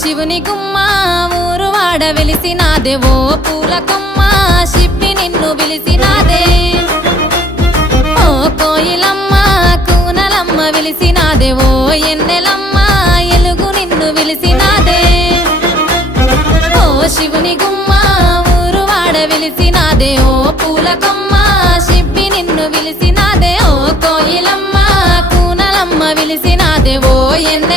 శివుని గుమ్మ ఊరు వాడ వెలిసినాదే ఓ పూల కొమ్మ శిబ్బి నిన్ను పిలిసినాదే ఓ కోయిలమ్మ కూనలమ్మ విలిసినాదే ఓ ఎన్నెలమ్మ ఎలుగు నిన్ను విలిసినాదే ఓ శివుని గుమ్మ ఊరు వాడ వెలిసినాదే ఓ పూల కొమ్మ శిబ్బి నిన్ను విలిసినాదే ఓ కోయిలమ్మ కూనలమ్మ విలిసినాదే ఓ ఎన్నె